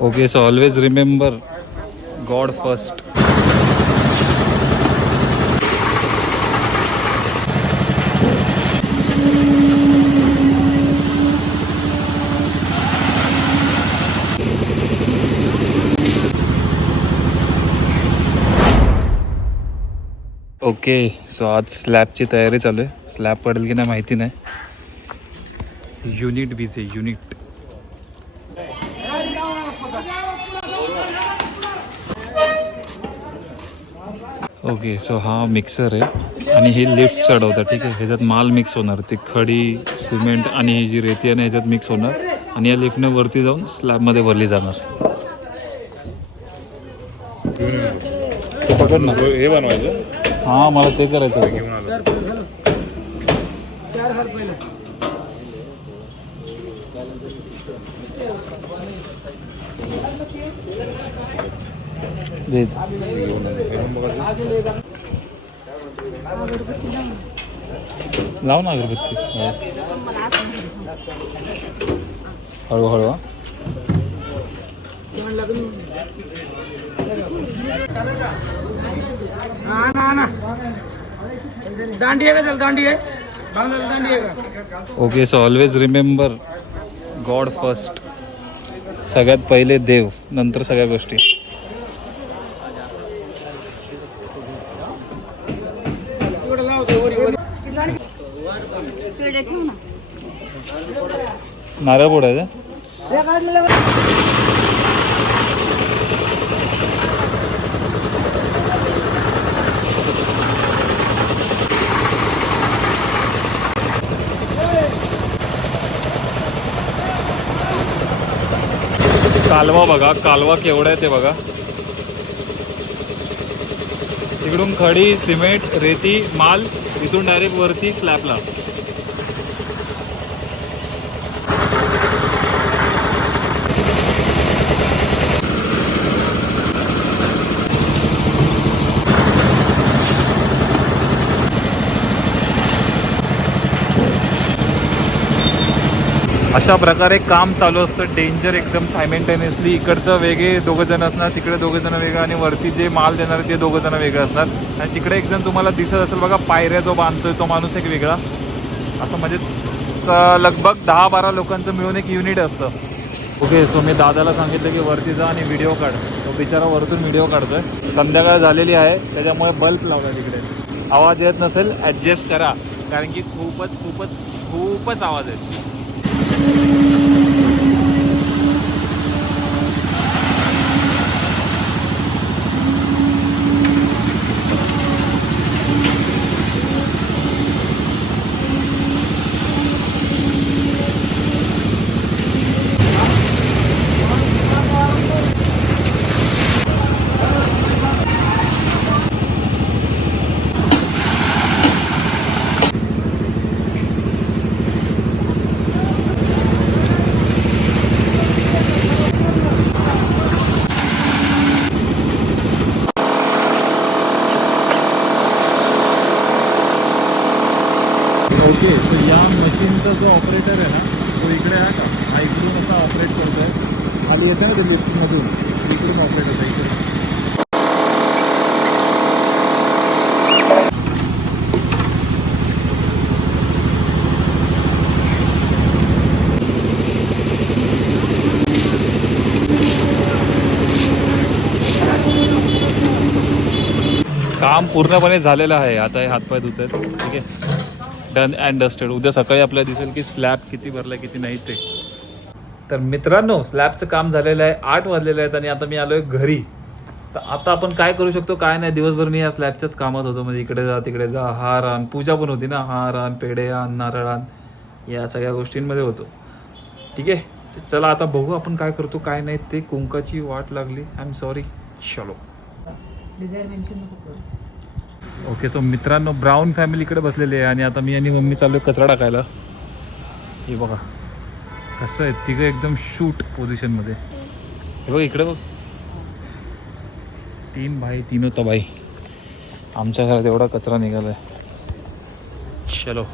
Okay, so always remember God first. Okay, so आज स्लॅबची तयारी चालू आहे. स्लॅब पडेल की नाही माहिती नाही. Unit busy unit. Okay, so हा मिक्सर आहे आणि ही लिफ्ट चढवतं. ठीक आहे, ह्याच्यात माल मिक्स होणार. ती खडी, सिमेंट आणि ही जी रेती आहे ना ह्याच्यात मिक्स होणार आणि या लिफ्टने वरती जाऊन स्लॅबमध्ये भरली जाणार. पकड ना, हे बनवायचं. हां, मला ते करायचं होतं. घेऊन आलो. देत लाव ना अगरबत्ती. हळूहळू. दांडी आहे का? चल दांडी आहे, बांधायला दांडी आहे का? Okay, so always remember God first. सगळ्यात पहिले देव, नंतर सगळ्या गोष्टी. नारळ फोडायचं. कालवा बघा, कालवा केवढा आहे ते बघा. तिकडून खडी, सिमेंट, रेती, माल, इथून डायरेक्ट वरती स्लॅबला. अशा प्रकारे काम चालू असतं. डेंजर एकदम. सायमेंटेनियसली इकडचं वेगळे दोघं जण असणार, तिकडे दोघं जण वेगळं आणि वरती जे माल देणार ते दोघं जण वेगळं असणार. आणि तिकडे एक जण तुम्हाला दिसत असेल बघा, पायऱ्या जो बांधतोय तो माणूस एक वेगळा. असं म्हणजे लगभग 10-12 लोकांचं मिळून एक युनिट असतं. ओके, सो मी दादाला सांगितलं की वरती जा आणि व्हिडिओ काढ. तो बिचारा वरतून व्हिडिओ काढतोय. संध्याकाळ झालेली आहे त्याच्यामुळे बल्ब लावला तिकडे. आवाज येत नसेल ॲडजस्ट करा, कारण की खूपच खूपच खूपच आवाज आहे. ओके, सो या मशीनचा जो ऑपरेटर आहे ना तो इकडे आहे का? हा इकडून असा ऑपरेट करतो आहे. खाली येते ना ते लिफ्टमधून, इकडून ऑपरेट होतं इकडे. काम पूर्णपणे झालेलं आहे. आता हे हातपाय धुत आहेत. ठीक आहे, डन अँड डस्टेड. उद्या सकाळी आपल्याला दिसेल की स्लॅब किती भरला किती नाही ते. तर मित्रांनो, स्लॅबचं काम झालेलं आहे. 8 वाजलेले आहेत आणि आता मी आलो आहे घरी. तर आता आपण काय करू शकतो काय नाही. दिवसभर मी या स्लॅबच्याच कामात होतो. म्हणजे इकडे जा तिकडे जा, हार आण, पूजा पण होती ना, हार आण, पेढे आण, नारळ आण, या सगळ्या गोष्टींमध्ये होतो. ठीक आहे, तर चला आता बघू आपण काय करतो काय नाही ते. कुंकाची वाट लागली. I am sorry. चलो. ओके, सो मित्रांनो, ब्राऊन फॅमिली इकडे बसलेली आहे आणि आता मी आणि मम्मी चालू आहे कचरा टाकायला. हे बघा कसं आहे, तिघं एकदम शूट पोझिशनमध्ये. हे बघ इकडे बघ, 3 भाई 3 तबाई. आमच्या घरात एवढा कचरा निघाला आहे. चलो.